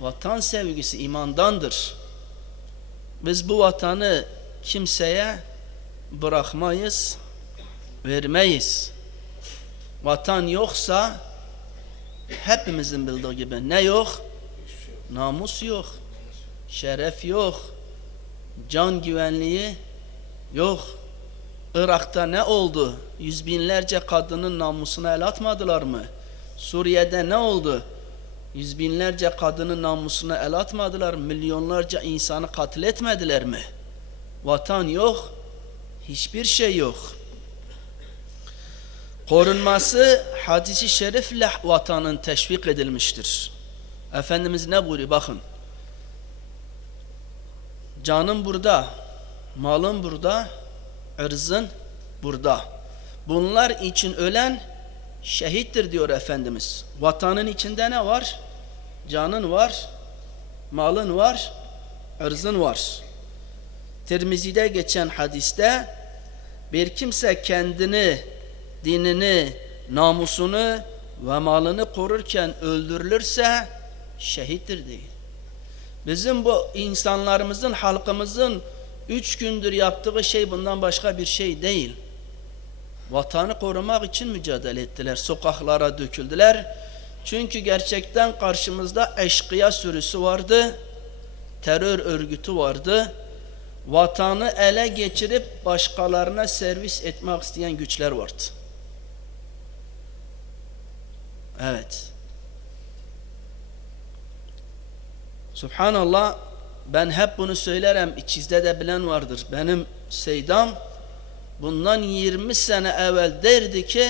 Vatan sevgisi imandandır. Biz bu vatanı kimseye bırakmayız, vermeyiz. Vatan yoksa hepimizin bildiği gibi ne yok? Namus yok, şeref yok, can güvenliği yok. Irak'ta ne oldu? Yüz binlerce kadının namusuna el atmadılar mı? Suriye'de ne oldu? Yüz binlerce kadının namusuna el atmadılar, milyonlarca insanı katletmediler mi? Vatan yok, hiçbir şey yok. Korunması hadisi şerifle vatanın teşvik edilmiştir. Efendimiz ne buyuruyor? Bakın. Canın burada, malın burada, ırzın burada. Bunlar için ölen şehittir diyor Efendimiz. Vatanın içinde ne var? Canın var, malın var, ırzın var. Tirmizi'de geçen hadiste bir kimse kendini, dinini, namusunu ve malını korurken öldürülürse şehittir değil. Bizim bu insanlarımızın, halkımızın üç gündür yaptığı şey bundan başka bir şey değil. Vatanı korumak için mücadele ettiler. Sokaklara döküldüler. Çünkü gerçekten karşımızda eşkıya sürüsü vardı. Terör örgütü vardı. Vatanı ele geçirip başkalarına servis etmek isteyen güçler vardı. Evet. Subhanallah ben hep bunu söylerim. İçizde de bilen vardır. Benim Seydam bundan 20 sene evvel derdi ki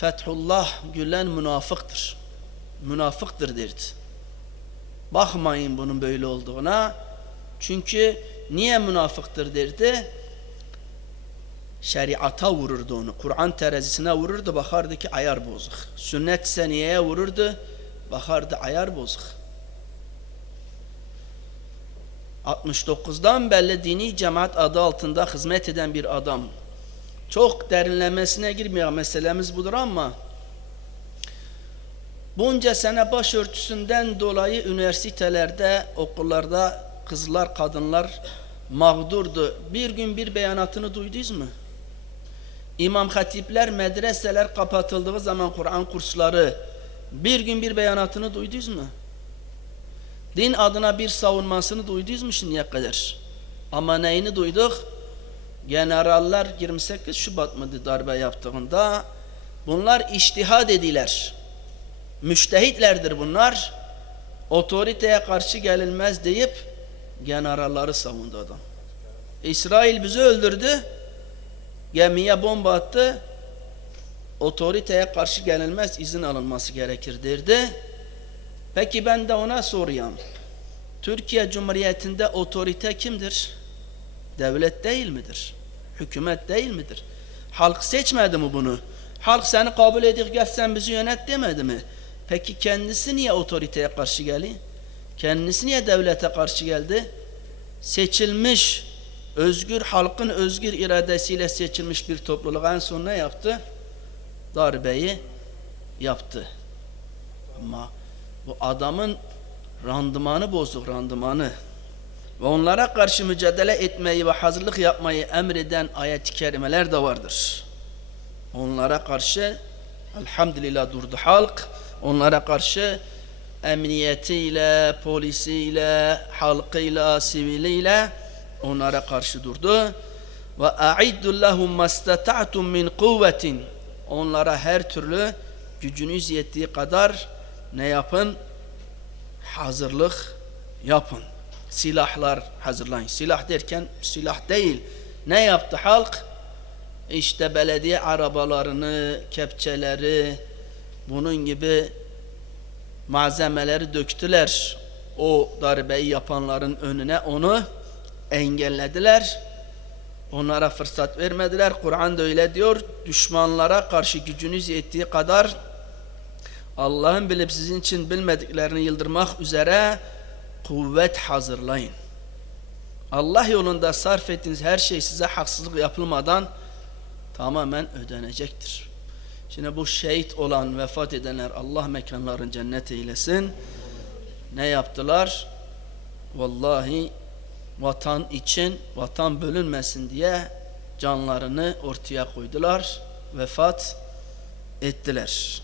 Fethullah Gülen münafıktır. Münafıktır derdi. Bakmayın bunun böyle olduğuna. Çünkü niye münafıktır derdi? Şeriata vururdu onu. Kur'an terazisine vururdu. Bakardı ki ayar bozuk. Sünnet seniyeye vururdu. Bakardı ayar bozuk. 69'dan belli dini cemaat adı altında hizmet eden bir adam. Çok derinlemesine girmiyor meselemiz budur ama bunca sene başörtüsünden dolayı üniversitelerde, okullarda kızlar, kadınlar mağdurdu. Bir gün bir beyanatını duydunuz mu? İmam hatipler, medreseler kapatıldığı zaman Kur'an kursları bir gün bir beyanatını duydunuz mu? Din adına bir savunmasını duydunuz mu şimdiye kadar? Ama neyini duyduk? Generaller 28 Şubat mıydı darbe yaptığında? Bunlar iştihad ediler. Müştehitlerdir bunlar. Otoriteye karşı gelinmez deyip generalları savundu adam. İsrail bizi öldürdü. Gemiye bomba attı. Otoriteye karşı gelinmez izin alınması gerekir derdi. Peki ben de ona soruyorum. Türkiye Cumhuriyeti'nde otorite kimdir? Devlet değil midir? Hükümet değil midir? Halk seçmedi mi bunu? Halk seni kabul edip gel sen bizi yönet demedi mi? Peki kendisi niye otoriteye karşı geldi? Kendisi niye devlete karşı geldi? Seçilmiş, özgür halkın özgür iradesiyle seçilmiş bir topluluk en son ne yaptı? Darbeyi yaptı. Ama bu adamın randımanı bozuk randımanı ve onlara karşı mücadele etmeyi ve hazırlık yapmayı emreden ayet-i kerimeler de vardır. Onlara karşı elhamdülillah durdu halk. Onlara karşı emniyetiyle, polisiyle, halkıyla, siviliyle onlara karşı durdu. Ve a'iddu lehum min kuvvetin. Onlara her türlü gücünüz yettiği kadar ne yapın? Hazırlık yapın. Silahlar hazırlayın. Silah derken silah değil. Ne yaptı halk? İşte belediye arabalarını, kepçeleri, bunun gibi malzemeleri döktüler. O darbeyi yapanların önüne onu engellediler. Onlara fırsat vermediler. Kur'an da öyle diyor. Düşmanlara karşı gücünüz yettiği kadar Allah'ın bilip sizin için bilmediklerini yıldırmak üzere kuvvet hazırlayın. Allah yolunda sarf ettiğiniz her şey size haksızlık yapılmadan tamamen ödenecektir. Şimdi bu şehit olan, vefat edenler Allah mekanların cennet eylesin. ne yaptılar? Vallahi vatan için, vatan bölünmesin diye canlarını ortaya koydular, vefat ettiler.